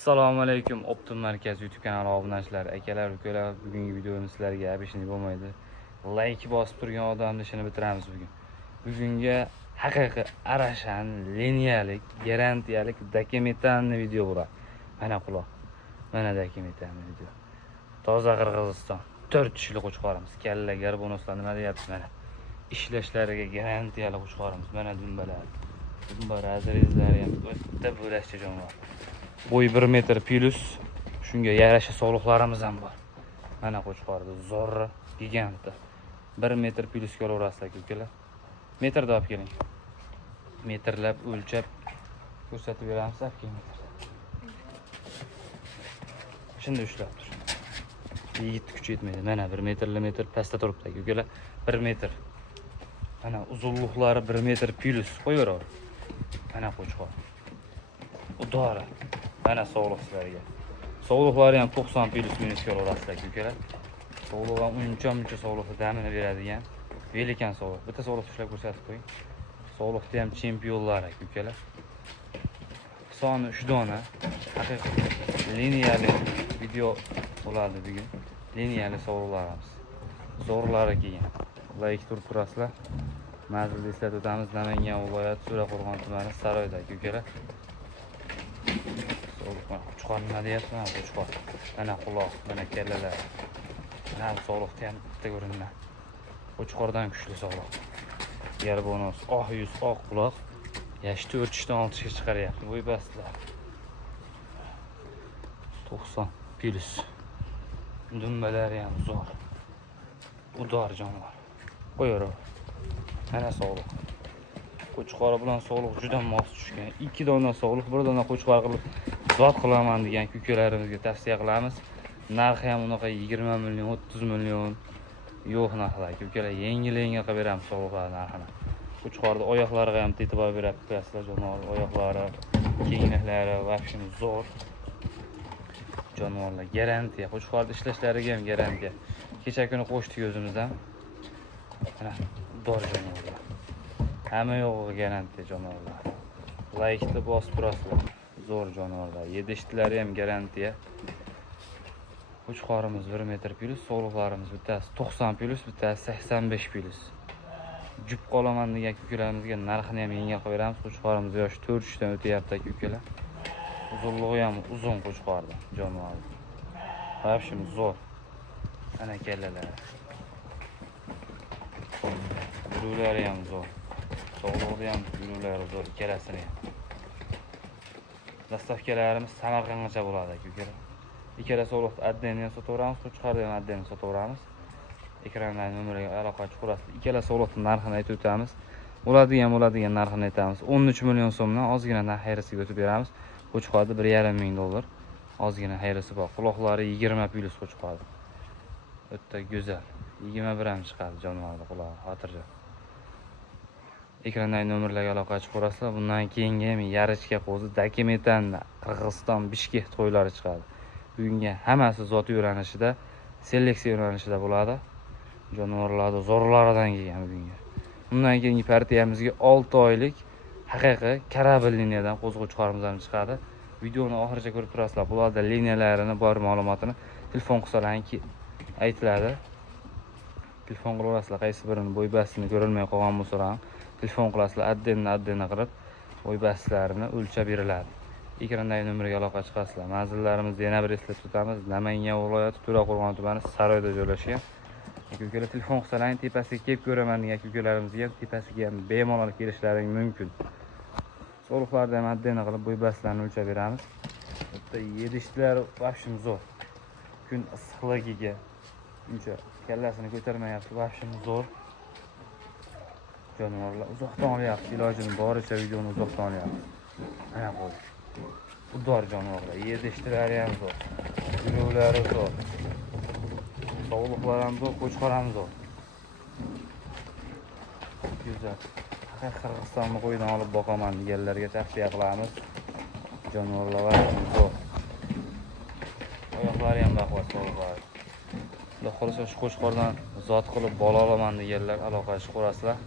Assalomu alaykum, Optim Markaz YouTube kanali obunachilar, akalar, ukalar. Bugungi videoni sizlarga abishni bo'lmaydi. Like bosib turgan odamni ishini bitiramiz bugun. Bugunga haqiqiy arashan, liniyalik, garantiyalik dokumentalniy video bo'ladi. Mana quloq. Mana dokumentalniy video. Toza Qirg'iziston. 4 kishilik qo'chqorimiz. Kalla garbonuslar nima deyapsiz mana? Ishlashlariga garantiyalik qo'chqorimiz. Mana dumbalar. Dumba razrezlari ham o'ta bo'lashcha jonivor. Boy 1 metr plus, shunga yarasha sog'liqlarimiz ham bor. Mana qo'chqorda zo'rra gigantda 1 metr plus kelaverasizlar ukalar. Metrda olib keling. Metrlab o'lchab ko'rsatib beramiz aka metr. Shunda ushlab tur. Yigit kuchi yetmaydi. Mana 1 metr pastda turibdi ukalar. 1 metr. Mana uzunliklari 1 metr plus qo'yaver. Mana qo'chqor. Udora. Mana sog'liqlarga. Sog'liqlari ham 90 plus minus kelaverasizlar ukalar. Sog'liq ham uncha sog'liqni damini beradigan velikan sog'liq. Bitta sog'liq ushlab ko'rsatib qo'ying. Sog'liqda ham chempionlar ukalar. Soni 3 dona. Haqiqiy liniyali video bo'ladi bugun. Liniyali sog'liqlarimiz. Zo'rlari kelgan. Like turib turasizlar. Manzilni eslatib o'tamiz. Namangan viloyati To'raqo'rg'on tumani Saroyda ukalar. Qo'chqor nima deyapman? Qo'chqor. Mana quloq, mana kallalar. Mana sog'liqda ham bitta ko'rinma. Qo'chqordan kuchli sog'liq. Garbonus, oq yuz, oq quloq. Yashi 4 dan 6 ga chiqaryapti. Bo'y bastlar. 90 plus. Dumbalari ham zo'r. Udor jonivor. Qo'yaver. Mana sog'liq. Qo'chqor bilan sog'liq juda mos tushgan. 2 dona sog'liq, 1 dona qo'chqor qilib zot qilaman degan ukalarimizga tavsiya qilamiz. Narxi ham unaqa 20 million, 30 million yo'q narxlar. Ukalar yengil-yengil qilib beramiz sog'liqlar narxini. Qo'chqorning oyoqlariga ham e'tibor berib turasizlar, jonivor oyoqlari, kenglaklari va shuni zo'r. Jonivorlar garantiya. Qo'chqorning ishlashlariga ham garantiya. Kecha kuni qo'shdik o'zimizdan. Mana dor jonivorlar. Hamma yo'g'iga garantiya jonivorlar. Like'ni bosib turasizlar. Zo'r jonivorlar. Yedishtilari ham garantiya. Qo'chqorimiz 1 metr plus, sog'liqlarimiz bittasi 90 plus, bittasi 85 plus. Jup qolaman degan ukalarimizga narxini ham yengil qo'yib beramiz. Qo'chqorimiz yoshi 4 dan o'tyapti ukalar. Uzunligi ham uzun qo'chqorda jonivorlar. Hafshim zo'r. Ana kallalar. Yuruvlari ham zo'r. Sog'liqda ham yuruvlari zo'r ikkalasini ham. Dastavkalarimiz Samarqandgacha bo'ladi ukalar. Ikkala sog'liqni addenni sotaveramiz, qo'chqorni ham addenni sotaveramiz. Ekrandagi nomerga aloqa chiqarasiz. Ikkala sog'liqning narxini aytib o'tamiz. Bo'ladigan narxini aytamiz. 13 million so'mdan ozgina narx xayrisiga o'tib beramiz. Qo'chqorda 1,5 ming dollar. Ozgina xayrisi bor. Quloqlari 20 plus qo'chqorda. O'ta go'zal. 21 ham chiqadi jonivorning qulog'i, xotirjam. Ekrandagi nomerlarga aloqa chiqarasizlar. Bundan keyingi ham yarichka qo'zi dokumentalni Qirg'iziston Bishkek to'ylari chiqadi. Bugunga hammasi zot yo'nalishida, seleksiya yo'nalishida bo'ladi. Jonivorlarning zo'rlaridan kelgan bugunga. Bundan keyingi partiyamizga 6 oylik haqiqiy karabil liniyadan qo'zg'ovchilarimiz ham chiqadi. Videoni oxirigacha ko'rib turasizlar. Bularda liniyalarini bor ma'lumotini telefon qilsalaringki aytiladi. Telefon qilasizlar, qaysi birini bo'y bastini ko'rilmay qolgan bo'lsa ham telefon qilasizlar, addenni qilib bo'y bastlarini o'lchab beriladi. Ekrandagi nomerga aloqa chiqasizlar. Manzillarimizni yana bir eslatib o'tamiz. Namangan viloyati To'raqo'rg'on tumani Saroyda joylashgan. Ukalar telefon qilsalaring tepasiga kelib ko'raman degan ukalarimizga ham tepasiga ham bemalol kelishlaring mumkin. Sog'liqlarda ham addenni qilib bo'y bastlarini o'lchab beramiz. Bitta yedishtilar vahshim zo'r. Kun issiqligiga uncha kallasini ko'tarmayapti, vahshim zo'r. Jonivorlar uzoqdan olyapti, ilojini boricha videoni uzoqdan olyapti. Mana qo'y. Udor jonivorlar, yedishtilari ham zo'r. Yuruvlari zo'r. Sog'liqlari ham zo'r, qo'chqor ham zo'r. Go'zal. Qirg'izistonni qo'ydan olib boqaman deganlarga tavsiya qilamiz. Jonivorlar zo'r. Oyoqlari ham baquvvat sog'liqlari. Xudo xolasa shu qo'chqordan zot qilib bola olaman deganlar aloqa chiqarasizlar.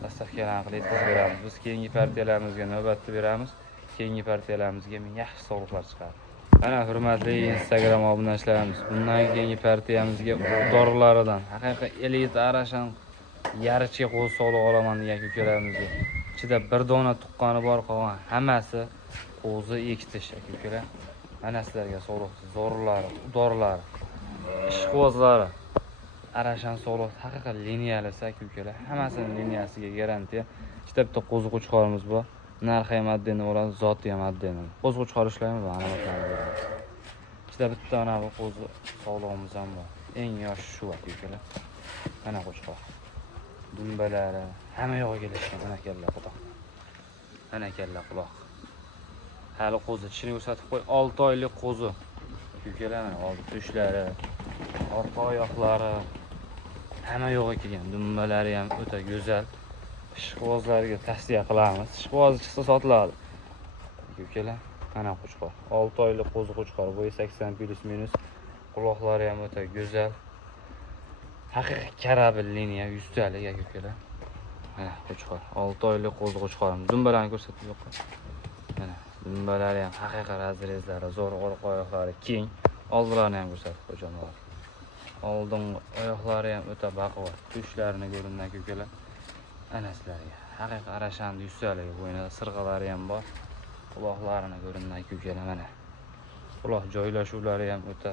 Dastavkalarni qilib yetkazib beramiz. Biz keyingi partiyalarimizga navbatda beramiz. keyingi partiyalarimizga ming yaxshi sog'liqlar chiqadi. Mana hurmatli Instagram obunachilarimiz, bundan keyingi partiyamizga dorilardan haqiqiy elita arashan yarichga qo'z sog'liq olaman degan ukalarimizga ichida bir dona tuqqani bor, qolgan hammasi qo'zi ekitish ukalar. Mana sizlarga sog'liq zo'rlari, dorilar, ishqibozlari arashan sog'liq haqiqiy liniyali ukalar. Hammasining liniyasiga garantiya. Ikkita bitta qo'zi qo'chqorimiz bor. Narxi ham addini bo'ladi, zoti ham addini. Qo'zi qo'chqor ishlaymiz, ma'lumotlarni beramiz. Ikkita bitta mana bu qo'zi sog'lig'imiz ham bor. Eng yoshi shu ukalar. Mana qo'chqor. Dumbalari hamma yo'g'iga kelishgan, mana kalla quloq. Mana kalla quloq. Hali qo'zi tishini ko'rsatib qo'y, 6 oylik qo'zi. Ukalar mana oldi tushlari, orqa oyoqlari hamma yo'g'iga kelgan. Dumbalari ham o'ta go'zal. Ishqibozlarga tavsiya qilamiz. Ishqiboz chiqsa sotiladi. Ukalar, mana qo'chqor. 6 oylik qo'zi qo'chqor, bo'yi 80 plus minus. Quloqlari ham o'ta go'zal. Haqiqiy karabil liniya 100 talik ukalar. Mana qo'chqor. 6 oylik qo'zi qo'chqorimiz. Dumbalarni ko'rsatib yo'q. Mana dumbalari ham haqiqiy razrezlari, zo'r orqa oyoqlari keng. Oldilarini ham ko'rsatib qo'yganlar. Oldin oyoqlari ham o'ta baquvvat. Tushlarini ko'ringan ukalar. Ana sizlarga haqiqiy arashandi 100 talik bo'ynida sirg'alari ham bor. Quloqlarini ko'ringan ukalar mana. Quloq joylashuvlari ham o'ta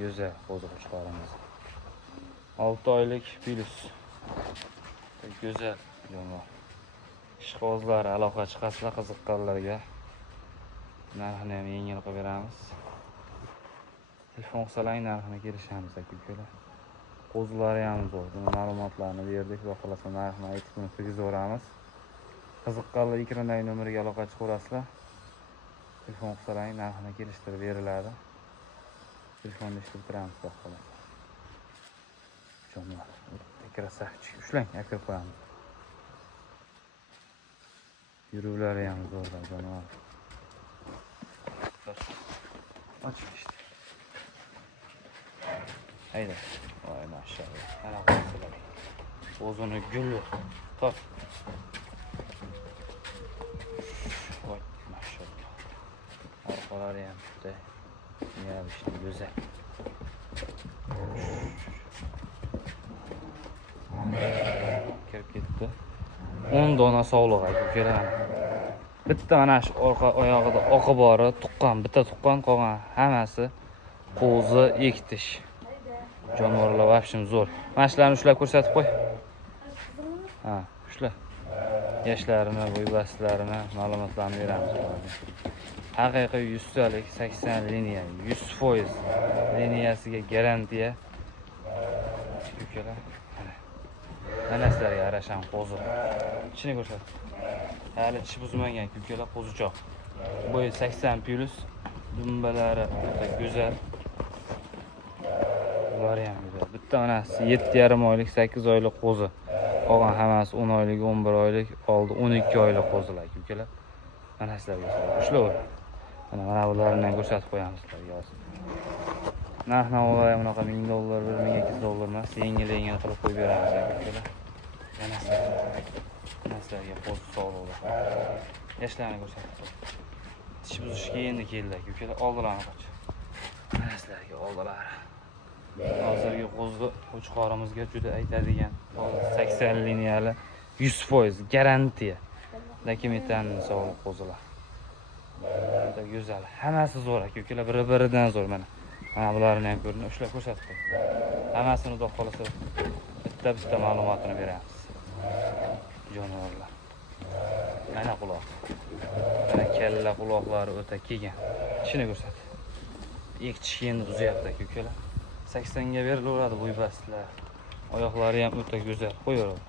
go'zal qo'zi qo'chqorimiz. 6 oylik plus. Go'zal jonivor. Ishqibozlar aloqa chiqasizlar qiziqqanlarga narxini ham yengil qilib beramiz. Telefon qilsalar narxini kelishamiz ukalar. Qo'zilari ham zo'r. Buni ma'lumotlarni berdik va xalosa narxini aytib uni tegizvoramiz. Qiziqqanlar ekrandagi nomerga aloqa chiqarasizlar. Telefon qilsalar narxini kelishtirib beriladi. Telefonni ishlab turamiz xolos. Jonlar, krasavchik. Ushlang, akirib qo'yamiz. Yuruvlari ham zo'r jonivor. Ochiq işte. Haydi. Voy maşallah. Mana qo'ysalar. O'zini gul. Top. Voy maşallah. Orqalari ham juda yaxshi, go'zal. Kirib ketdi. 10 dona sog'liq ukalar. Bitta mana shu orqa oyog'ida oqi bori, tuqqan, bitta tuqqan, qolgan hammasi qo'zi ekitish. Jonivorlar vobshim zo'r. Mana shularni ushlab ko'rsatib qo'y. Ha, ushla. Yoshlarini, bo'ybastlarini, ma'lumotlarni beramiz. Haqiqiy 100 talik 80 liniya, 100% liniyasiga garantiya. Ukalar. Mana sizlarga arashan qo'zi. Ichini ko'rsat. Hali tish buzmagan ukalar qo'zichoq. Bo'yi 80 plus, dumbalari o'ta go'zal. Ular ham go'zal. Bitta onasi 7,5 oylik, 8 oylik qo'zi. Qolgan hammasi 10 oylik, 11 oylik, oldi 12 oylik qo'zilar ukalar. Mana sizlarga ushlab. Mana bularni ham ko'rsatib qo'yamiz sizlarga hozir. Narx-navolar ham unaqa $1000, $1200 emas, yengil-yengil qilib qo'yib beramiz ukalar. Mana sizlarga qo'zi sog'liq. Yoshlarni ko'rsatib. Tish buzishga endi keldik ukalar, oldilarni qoch. Mana sizlarga oldilar. Hozirgi qo'zi qo'chqorimizga juda aytadigan 80 liniyali 100% garantiya. Dokumentan sog'liq qo'zilar. Juda go'zal. Hammasi zo'r ukalar, biri-biridan zo'r mana. Mana bularni ham ko'ring, ushlab ko'rsatib qo'y. Hammasini xudo xolasa bitta ma'lumotini beramiz. Jonivorlar. Mana quloq. Mana kalla quloqlari o'ta kelgan. Tishini ko'rsat. Ikki tish endi uzyapti ukalar. 80 ga berilaveradi bo'ybastlar. Oyoqlari ham o'ta go'zal, qo'yaveradi.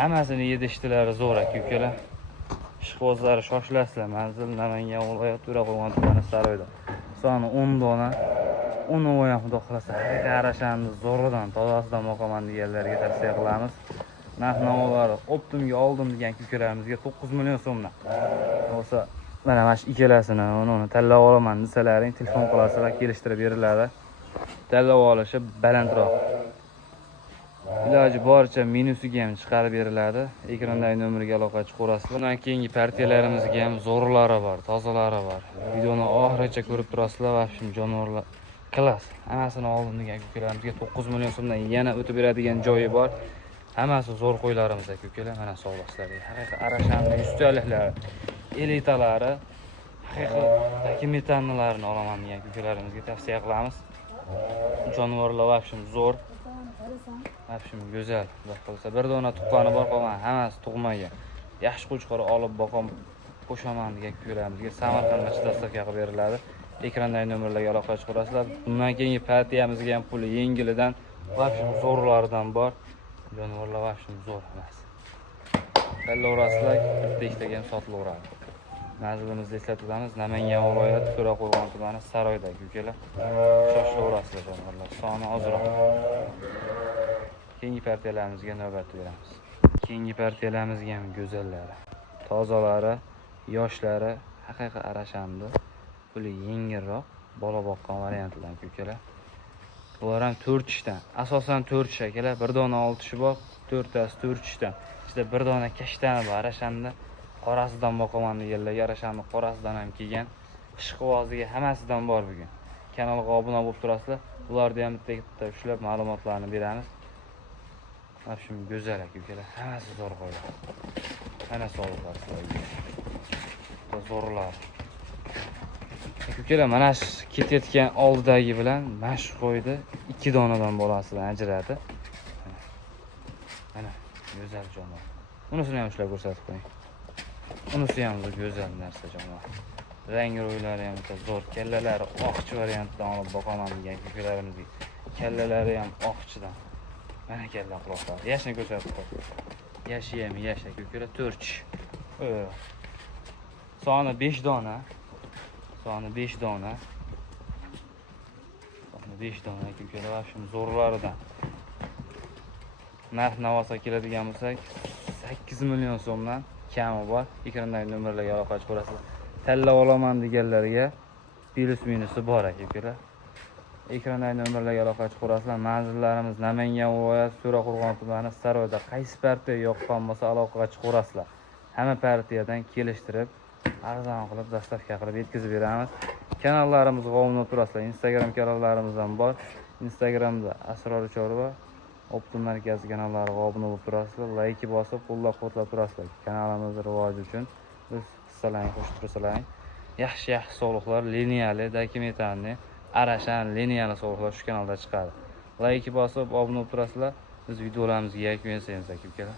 Hammasini yedishtilari zo'r ukalar. Ishqibozlari shoshilasizlar. Manzil Namangan viloyati To'raqo'rg'on tumani Saroyda. Soni 10 dona. Uni ham xudo xolasa qarashandi zo'ridan, tozasidan boqaman deganlarga tavsiya qilamiz. Narx-navolari optimga oldim degan ukalarimizga 9 million so'mdan. Bo'lsa, mana shu ikkalasini uni tanlab olaman desalaring, telefon qilasizlar, kelishtirib beriladi. Tanlab olishi balandroq. Iloji boricha minusiga ham chiqarib beriladi. Ekrandagi nomerga aloqa chiqarasizlar. Bundan keyingi partiyalarimizga ham zo'rlari bor, tozalari bor. Videoni oxirigacha ko'rib turasizlar va shum jonivorlar klass. Hammasini oldim degan ko'kalarimizga 9 million so'mdan yana o'tib beradigan joyi bor. Hammasi zo'r qo'ylarimiz ko'kalar. Mana sog'lasizlar. Haqiqiy arashamni ustaliklari, elitalari, haqiqiy takimetanlarini olaman degan ko'kalarimizga tavsiya qilamiz. Jonivorlar va shum zo'r. Afshim go'zal. Xudo qolsa bir dona tuqqani bor qolgan, hammasi tug'magan. Yaxshi qo'chqori olib boqam qo'shaman degan ko'kalarimizga Samarqandgacha dostavka qilib beriladi. Ekrandagi nomerlarga aloqa chiqarasizlar. Bundan keyingi partiyamizga ham puli yengilidan afshim zo'rlaridan bor. Jonivorlar afshim zo'r emas. Tanlaverasizlar, bitta-ikkitaga ham sotilaveradi. Manzilimizni eslatib o'tamiz. Namangan viloyati To'raqo'rg'on tumani Saroyda ko'kalar. Shoshilaverasizlar jonivorlar. Soni ozroq. Keyingi partiyalarimizga navbat beramiz. Keyingi partiyalarimizga ham go'zallari, tozalari, yoshlari, haqiqiy arashamdi. Puli yengilroq, bola boqqan variantlar ko'kalar. Bular ham 4 ishdan. Asosan 4 ish akalar. Bir dona 6 ish bor, 4tasi 4 ishdan. Ichida bir dona kashtani bor, arashamda qorasidan boqaman deganlar, arashamni qorasidan ham kelgan. Ishqivoziga hammasidan bor bugun. Kanalga obuna bo'lib turasizlar. Ularni ham bitta ushlab ma'lumotlarni beramiz. Afshim go'zal akalar. Hammasi zo'r qo'ylar. Mana sog'liqlar sizlarga. Zo'rlar. Ko'kalar mana shu ketayotgan oldidagi bilan mana shu qo'ydi 2 donadan bolasidan ajradi. Mana go'zal jonivor. Unisini ham ushlab ko'rsatib qo'ying. Unisi ham go'zal narsa jonivor. Rang ro'ylari ham zo'r, kallalari oqchi variantdan olib boqaman degan ko'kalarimizga. Kallalari ham oqchidan. Mana kalla quloqlar. Yashni ko'rsatib qo'y. Yashi ham yasha ko'kalar 4. Soni 5 dona. Soni 5 dona. Soni 5 dona ko'kalar shum zo'rlaridan. Narx-navosa keladigan bo'lsak, 8 million so'mdan kami bor. Ekrandagi nomerlarga aloqa chiqarasizlar. Tanlab olaman deganlarga plus minusi bor akalar. Ekrandagi nomerlarga aloqa chiqarasizlar. Manzillarimiz Namangan viloyati To'raqo'rg'on tumani Saroyda. Qaysi partiya yoqqan bo'lsa aloqaga chiqarasizlar. Hamma partiyadan kelishtirib, arzon qilib dastavka qilib yetkazib beramiz. Kanallarimizga obuna turasizlar. Instagram kanallarimiz ham bor. Instagramda Asror Chorva Optim markazi kanallariga obuna bo'lib turasizlar. Like bosib, qo'llab-quvvatlab turasizlar. Kanalimiz rivoji uchun biz hissalarni qo'shib turasizlar. Yaxshi sog'liqlar, liniyali, dokumentarni, arashan, liniyali sog'liqlar shu kanalda chiqadi. Like bosib, obuna bo'lib turasizlar. Biz videolarimizga yakun yasaymiz akalar.